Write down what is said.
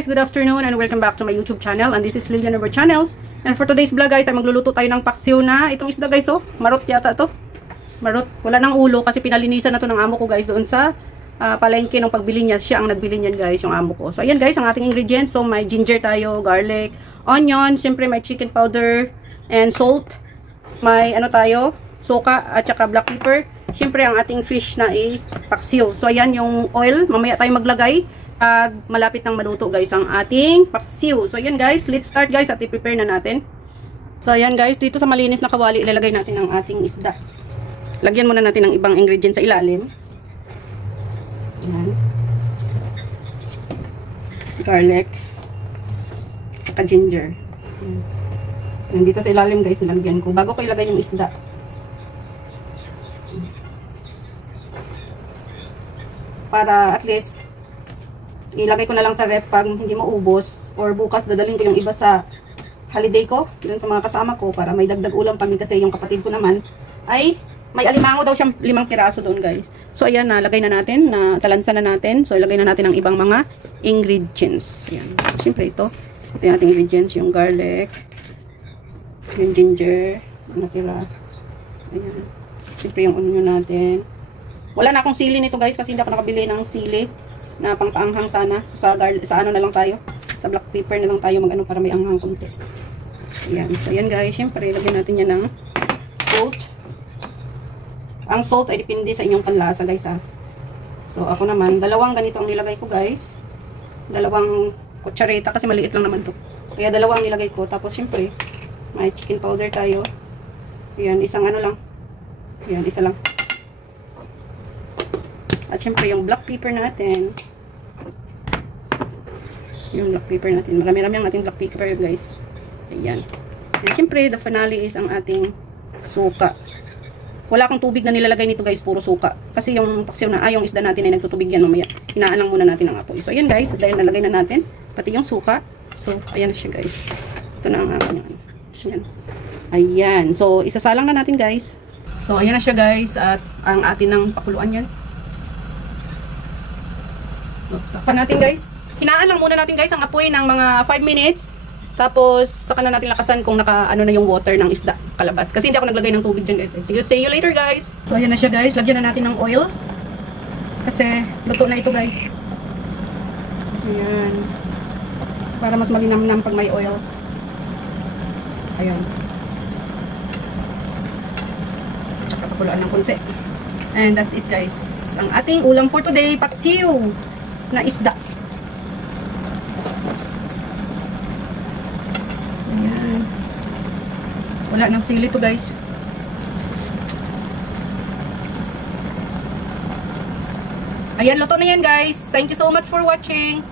guys, good afternoon and welcome back to my YouTube channel, and this is Lilian Over Channel. And for today's vlog guys, ay magluluto tayo ng paksiw na itong isda guys. Oh, marot yata to. Marot, wala nang ulo kasi pinalinisan na to ng amo ko guys doon sa palengke ng pagbili niya. Siya ang nagbili niyan guys, yung amo ko. So ayan guys, ang ating ingredients. So may ginger tayo, garlic, onion, siyempre may chicken powder and salt. May ano tayo, suka at saka black pepper. Siyempre ang ating fish na paksiw. So ayan yung oil, mamaya tayo maglagay pag malapit ng maluto guys ang ating paksiw. So ayan guys, let's start guys at i-prepare na natin. So ayan guys, dito sa malinis na kawali ilalagay natin ang ating isda. Lagyan muna natin ng ibang ingredients sa ilalim. Ayan. Garlic at ginger. Ayan. Dito sa ilalim guys, nilagyan ko bago ko ilagay yung isda. Para at least ilagay ko na lang sa ref pag hindi maubos, or bukas dadalhin ko yung iba sa holiday ko, yun sa mga kasama ko para may dagdag ulam pa kasi yung kapatid ko naman ay may alimango daw siyang 5 piraso doon guys. So ayan, nalagay na natin, na salansa na natin. So ilagay na natin ang ibang mga ingredients. Ayan. Siyempre ito yung ating ingredients, yung garlic, yung ginger, natira. Ayan. Siyempre yung onion natin. Wala na akong sili nito guys kasi hindi ako nakabili ng sili na pangpaanghang sana. So sa ano na lang tayo, sa black pepper na lang tayo mag-ano para may anghang konti. Ayan. So ayan guys, syempre lagyan natin yan ng salt. Ang salt ay depende sa inyong panlasa guys ha. So ako naman, dalawang ganito ang nilagay ko guys. Dalawang kutsareta kasi maliit lang naman to. Kaya dalawang nilagay ko. Tapos syempre may chicken powder tayo. Ayan, isang ano lang. Ayan, isa lang. At syempre yung black pepper natin. Yung black pepper natin. Marami-rami ang ating black pepper guys. Ayan. And syempre the finale is ang ating suka. Wala akong tubig na nilalagay nito guys. Puro suka. Kasi yung paksiw na, yung isda natin ay nagtutubig yan mamaya. Hinaan lang muna natin ang apoy. So ayan guys. Dahil nalagay na natin. Pati yung suka. So ayan na siya guys. Ito na ang aking. Ayan. Ayan. So isasalang na natin guys. So ayan na siya guys. At ang atin ng pakuluan yan. So, takpan natin guys. Hinaan lang muna natin guys ang apoy ng mga 5 minutes. Tapos, saka na natin lakasan kung naka-ano na yung water ng isda kalabas. Kasi hindi ako naglagay ng tubig dyan guys. Sige, see you later guys. So, ayan na siya guys. Lagyan na natin ng oil. Kasi, luto na ito guys. Ayan. Para mas malinamnam pag may oil. Ayan. Kapakuluan ng konti. And that's it guys. Ang ating ulam for today, paksiw na isda. Ayan. Wala nang sili to guys. Ayan, luto na yan guys. Thank you so much for watching.